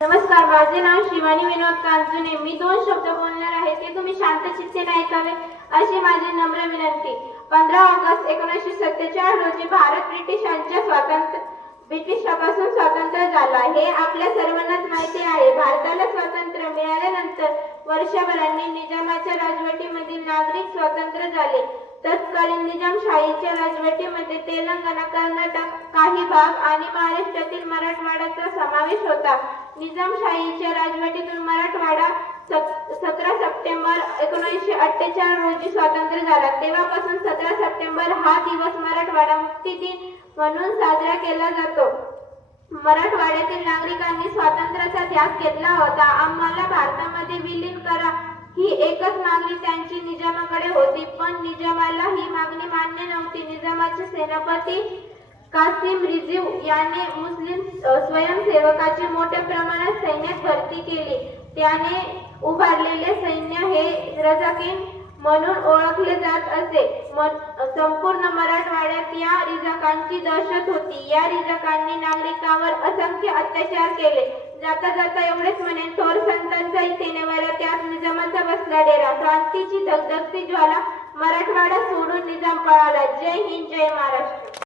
नमस्कार, माझे नाव शिवानी विनोद कांजुने. मी 2 शब्द बोलणार आहे ते तुम्ही शांतचित्तेने ऐकावे अशी माझी नम्र विनंती. 15 ऑगस्ट 1947 रोजी भारत ब्रिटिशांपासून स्वतंत्र झाला. हे आपल्या सर्वांनाच माहिती आहे. भारताला स्वातंत्र्य मिळाल्यानंतर वर्षभराने निजामाच्या राजवटीमधील नागरिक स्वतंत्र झाले. तत्कालीन निजामशाहीच्या राजवटीमध्ये तेलंगणा, कर्नाटक, काही भाग आणि महाराष्ट्रातील मराठवाड्याचा समावेश होता. निजामशाहीच्या राजवटीतून मराठवाडा 17 सप्टेंबर 1948 रोजी स्वतंत्र झाला. तेव्हापासून 17 सप्टेंबर हा दिवस मराठवाडा मुक्ती दिन म्हणून साजरा केला जातो. मराठवाड्यातील नागरिकांनी स्वातंत्र्याचा ध्यास घेतला होता. आम्हाला भारतामध्ये विलीन करा ही एकच मागणी त्यांची निजामाकडे होती, पण निजामाला ही मागणी मान्य नव्हती. निजामाचे सेनापती कासिम रिझवी याने मुस्लिम स्वयंसेवकाची मोठ्या प्रमाणात सैन्यात भरती केली. त्याने उभारलेले सैन्य हे रझाकीन म्हणून ओळखले जात असे. संपूर्ण मराठवाड्यात या रझाकांची दहशत होती. या रझाकांनी नागरिकांवर असंख्य अत्याचार केले. जाता जाता एवढेच म्हणेन, थोर संतांचा सेनेवर त्यात निजामाचा बसला डेरा. क्रांतीची धगधगती ज्वाला, मराठवाडा सोडून निजाम पळाला. जय हिंद, जय महाराष्ट्र.